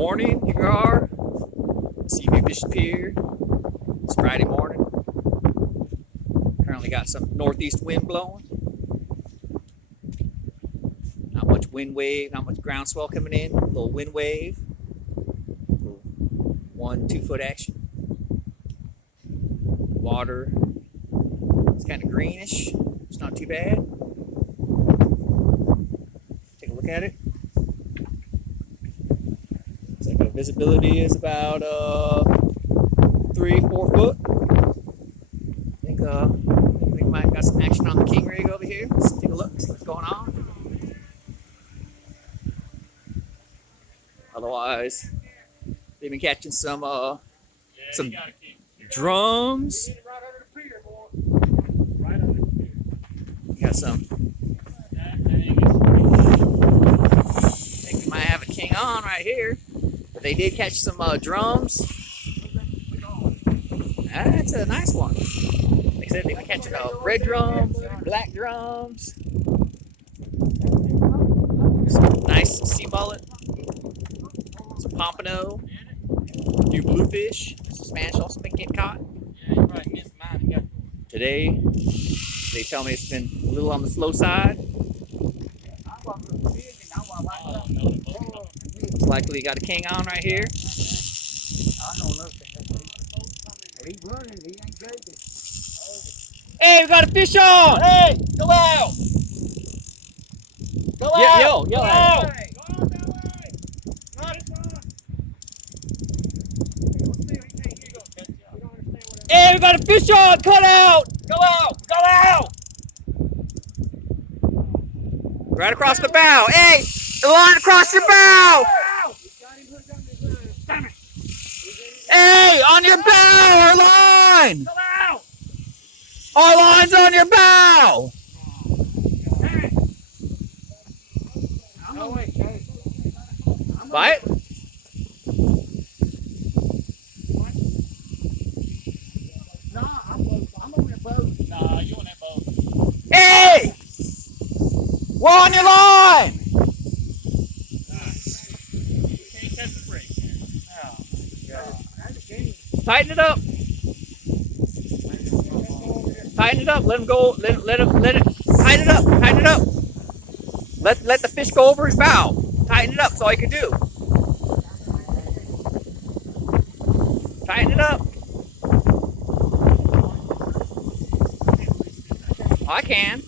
morning. Here we are, Seaview Fishing Pier. It's Friday morning. Currently got some northeast wind blowing. Not much wind wave, not much groundswell coming in. A little wind wave. 1-2 foot action. Water. It's kind of greenish. It's not too bad. Take a look at it. Looks like the visibility is about 3-4 foot. I think we might got some action on the king rig over here. Let's take a look, see what's going on. Otherwise, they've been catching some drums. You got some. I think we might have a king on right here. But they did catch some drums. That's a nice one. Like I said, they've been catching red drums, black drums. Some nice sea mullet. Some pompano. New bluefish. Spanish also been getting caught. Today, they tell me it's been a little on the slow side. It's likely you got a king on right here. Hey, we got a fish on! Hey, go out! Go out! Yell out! Hey, we got a fish on! Cut out! Go out! Go out! Right across the bow. Hey! The line across your bow! Hey! On your bow! Our line! Our line's on your bow! Bite? Hey! We're on your line! Tighten it up. Tighten it up. Let him go. Let it. Tighten it up. Tighten it up. Let the fish go over his bow. Tighten it up. That's all you can do. Tighten it up. I can.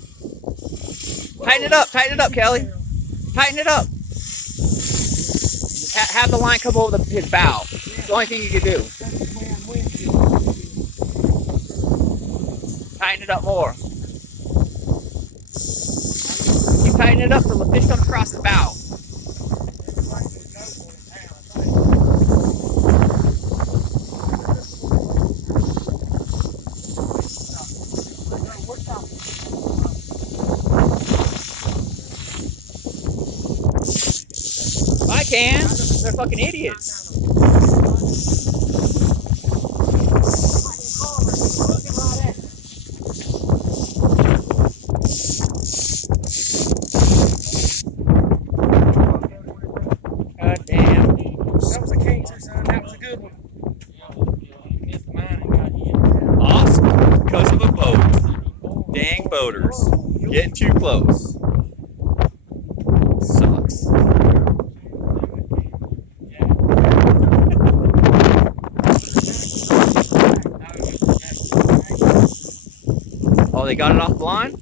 Tighten it up. Tighten it up, Kelly. Tighten it up. Have the line come over his bow. It's the only thing you can do. Tighten it up more. Keep tightening it up till the fish comes across the bow. I can. They're fucking idiots. God damn. That was a king too, son. That was a good one. Awesome. Because of a boat. Dang boaters. Getting too close. Sucks. Oh, they got it off the line?